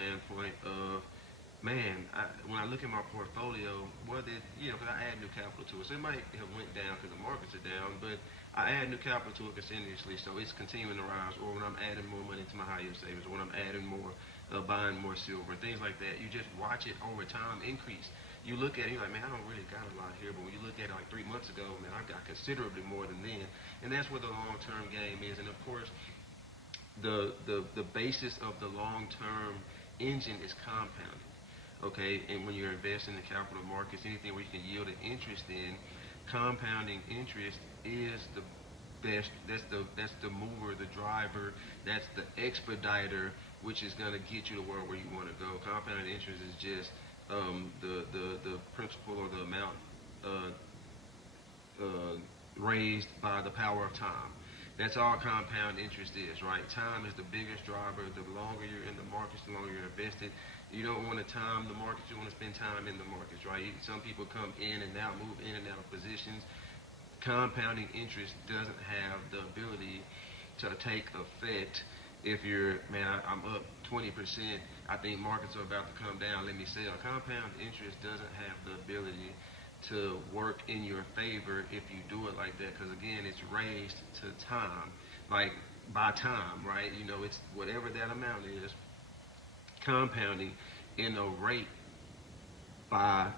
standpoint of, man, when I look at my portfolio, whether it, because I add new capital to it, so it might have went down because the markets are down, but I add new capital to it continuously, so it's continuing to rise. Or when I'm adding more money to my high yield savings, or when I'm adding more, buying more silver, things like that, you just watch it over time increase. You look at it, you're like, man, I don't really got a lot here, but when you look at it like 3 months ago, man, I got considerably more than then, and that's where the long-term game is. And of course, the basis of the long-term engine is compounding. Okay, and when you're investing in the capital markets, anything where you can yield an interest in, compounding interest is the best. That's the mover, the driver. That's the expediter, which is going to get you to where you want to go. Compounding interest is just the principle or the amount uh, raised by the power of time. That's all compound interest is, right? Time is the biggest driver. The longer you're in the markets, the longer you're invested. You don't want to time the markets. You want to spend time in the markets, right? Some people come in and out, move in and out of positions. Compounding interest doesn't have the ability to take effect if you're, man, I'm up 20%. I think markets are about to come down. Let me sell. Compound interest doesn't have the ability to work in your favor if you do it like that, because again, it's raised to time, like by time, right? It's whatever that amount is, compounding in a rate by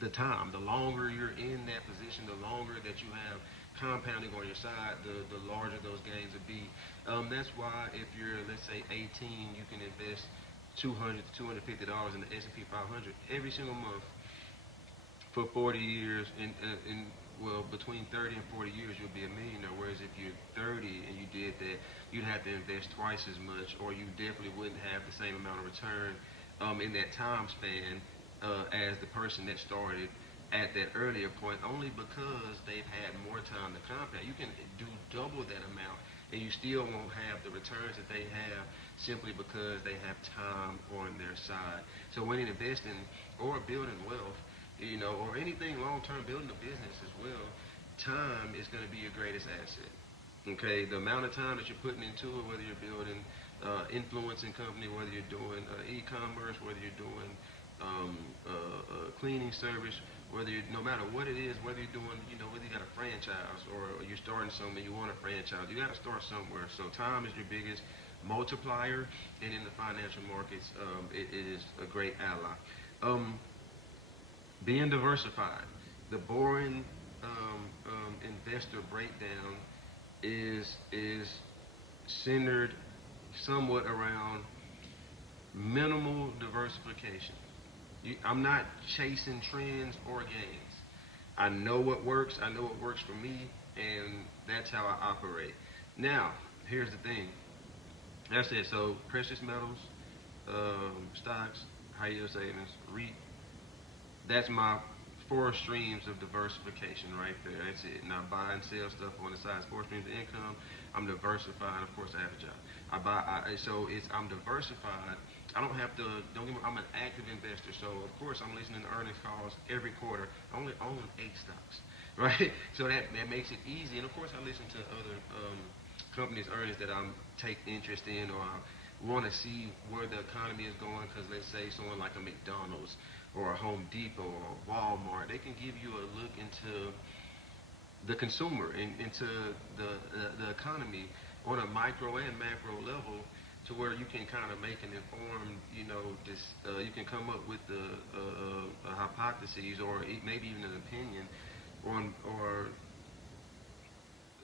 the time. The longer you're in that position, the longer that you have compounding on your side, the larger those gains will be. That's why if you're, let's say, 18, you can invest $200 to $250 in the S&P 500 every single month for 40 years, and well, between 30 and 40 years, you'll be a millionaire. Whereas if you're 30 and you did that, you'd have to invest twice as much, or you definitely wouldn't have the same amount of return in that time span as the person that started at that earlier point, only because they've had more time to compound. You can do double that amount, and you still won't have the returns that they have simply because they have time on their side. So when investing or building wealth, or anything long-term, building a business as well, time is going to be your greatest asset. Okay, the amount of time that you're putting into it, whether you're building influencing company, whether you're doing e-commerce, whether you're doing cleaning service, no matter what it is, whether you're doing, whether you got a franchise or you're starting something, you want a franchise, you got to start somewhere. So time is your biggest multiplier, and in the financial markets, it is a great ally. Being diversified. The boring investor breakdown is centered somewhat around minimal diversification. I'm not chasing trends or gains. I know what works. I know what works for me, and that's how I operate. Now, here's the thing. That's it. So, precious metals, stocks, high yield savings, REIT, that's my four streams of diversification right there. That's it. Now buy and sell stuff on the side. Four streams of income. I'm diversified. Of course, I have a job. So I'm diversified. I don't have to. Don't get me. I'm an active investor. So of course, I'm listening to earnings calls every quarter. I only own 8 stocks, right? So that makes it easy. And of course, I listen to other companies' earnings that I take interest in, or I want to see where the economy is going. Because let's say someone like a McDonald's or a Home Depot or a Walmart, they can give you a look into the consumer and into the economy on a micro and macro level, to where you can kind of make an informed, you can come up with a hypothesis, or maybe even an opinion on, or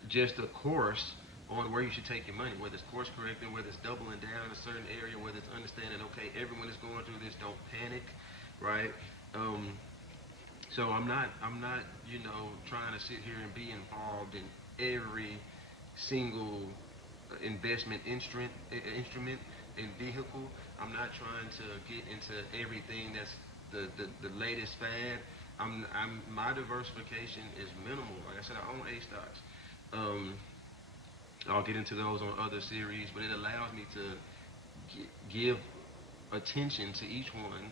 just a course on where you should take your money, whether it's course correcting, whether it's doubling down in a certain area, whether it's understanding, okay, everyone is going through this, don't panic, right? So I'm not, trying to sit here and be involved in every single instrument and vehicle. I'm not trying to get into everything that's the latest fad. My diversification is minimal. Like I said, I own 8 stocks. Um, I'll get into those on other series, but it allows me to give attention to each one